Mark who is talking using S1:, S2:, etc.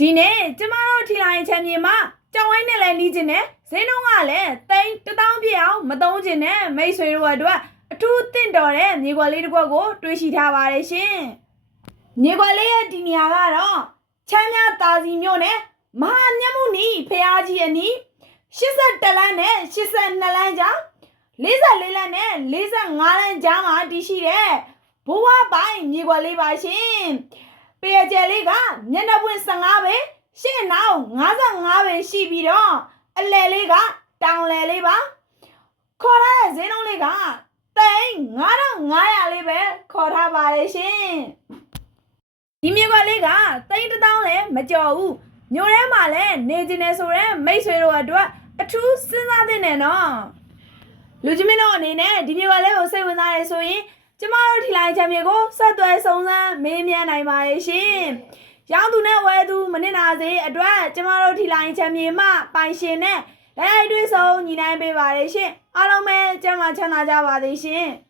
S1: ဒီနေ့ကျမတို့ထီလိုင်းချန်ပီယံမှာကြောင်ဝိုင်းနဲ့လည်းလီးကျင်တယ်ဈေးနှုန်းကလည်းတိန်တစ်တောင်းပြည့်အောင်မသုံးကျင်နဲ့မိတ်ဆွေတို့အတွက်အထူးတင့်တော်တဲ့မြေကွက်လေးတစ်ခွက်ကိုတွေးရှိထားပါတယ်ရှင်မြေကွက်လေးရဲ့ဒီနေရာကတော့ချမ်းမြတာစီမြို့နယ်မဟာမြတ်မှုနီဖះကြီးအနီး82လမ်းနဲ့82လမ်းကြား44လမ်းနဲ့45လမ်းကြားမှာတည်ရှိတဲ့ဘိုးဘွားပိုင်းမြေကွက်လေးပါရှင် ပေရကျယ်လေးကမျက်နှာပွင့်15ပဲရှေ့နောက်55ပဲရှိပြီးတော့အလဲလေးကတောင်လဲလေးပါခေါ်ထားတဲ့ဈေးနှုန်းလေးကတိန်9500လေးပဲခေါ်ထားပါတယ်ရှင်ဒီမြေကွက်လေးကတိန်တစ်တောင်းလည်းမကြော်ဘူးမြို့ထဲမှာလည်းနေကျင်နေဆိုတော့မိတ်ဆွေတို့အတွက်အထူးစဉ်းစားသင့်တယ်နော်လူကြီးမင်းတို့အနေနဲ့ဒီမြေကွက်လေးကိုစိတ်ဝင်စားရဆိုရင် ကျမတို့ထီလိုက်ချမ်းမြေကိုဆက်သွယ်စုံစမ်းမေးမြန်းနိုင်ပါတယ်ရှင်။ရောင်းသူနဲ့ဝယ်သူမနစ်နာစေအတွက်ကျမတို့ထီလိုက်ချမ်းမြေမှပိုင်ရှင်နဲ့လိုက်တွေ့ဆုံညီနိုင်ပေးပါတယ်ရှင်။အားလုံးပဲကျမ်းမာချမ်းသာကြပါစေရှင်။